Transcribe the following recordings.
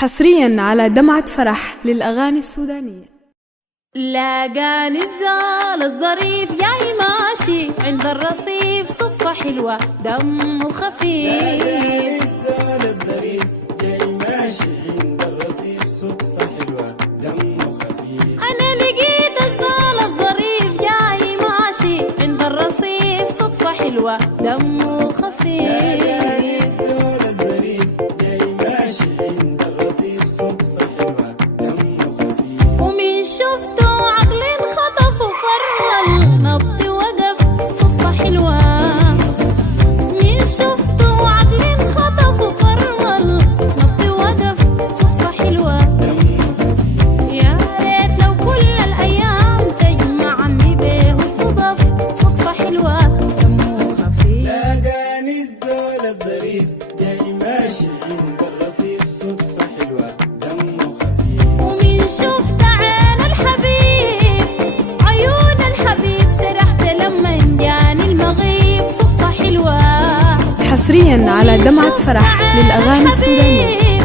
حصريا على دمعة فرح للأغاني السودانية. لاقاني الزال الظريف جاي ماشي عند الرصيف، صدفة حلوة دمه خفيف. لاقاني الزال الظريف جاي ماشي عند الرصيف، صدفة حلوة دمه خفيف. أنا لقيت الزال الظريف جاي ماشي عند الرصيف، صدفة حلوة دمه خفيف. لاقاني الزال الظريف جاي ماشي عند الرصيف، صدفة حلوة دمه خفيف. ومن شفته عقل انخطف وقرر نبضي وقف، صدفة حلوة. من شفته عقل انخطف وقرر نبضي وقف، صدفة حلوة دمه خفيف. يا ريت لو كل الأيام تجمعني به الصدف، صدفة حلوة دمه خفيف. لاقاني الزال الظريف جاي ماشي عند الرصيف، صدفة حلوة دمه خفيف. ومن شفت عين الحبيب عيون الحبيب، سرحت لما جاني المغيب، صدفة حلوة. حصريا على دمعة فرح للأغاني السودانية.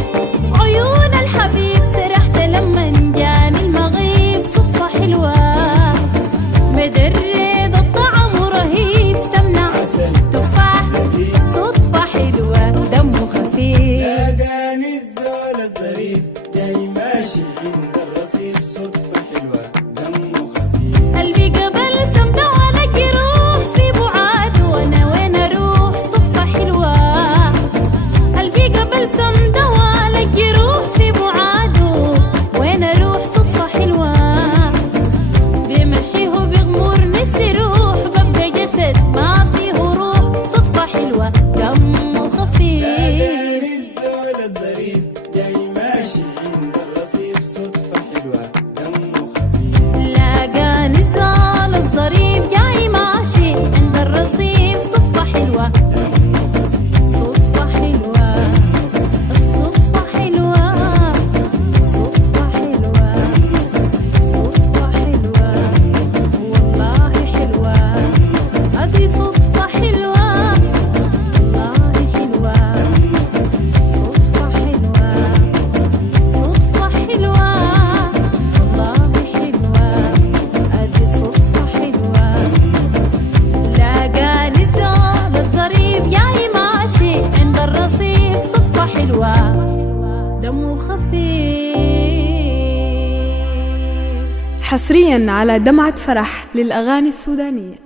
عيون الحبيب سرحت لما جاني المغيب، صدفة حلوة. مدرد الطعم رهيب، سمنة عسل تفاح، زبيب. صدفة حلوة دمه خفيف. لاقاني الزال الظريف جاي ماشي عند الرصيف، صدفة حلوة دمه خفيف. قلبي قبل سمده وانا جروح في بعاد، وانا وين اروح، صدفة حلوة. قلبي قبل سمده وانا جروح في بعاد، وين اروح، صدفة حلوة. بمشيه بيغمرني السروح، ببقى جسد ما فيه روح، صدفة حلوة دمه خفيف. لاقاني الزال الظريف جاي ماشي عند الرصيف، صدفة حلوة دمه خفيف. لاقاني الزال الظريف جاي ماشي عند الرصيف، صدفة حلوة دمه خفيف. صدفة حلوة. الصدفة حلوة، صدفة حلوة، صدفة حلوة، والله حلوة. هذه صدفة حلوة، والله حلوة. صدفة حلوة، صدفة حلوة، والله حلوة. هذه صدفة حلوة. لاقاني الزال الظريف جاي ماشي عند الرصيف، صدفة حلوة دمه خفيف. حصريا على دمعة فرح للأغاني السودانية.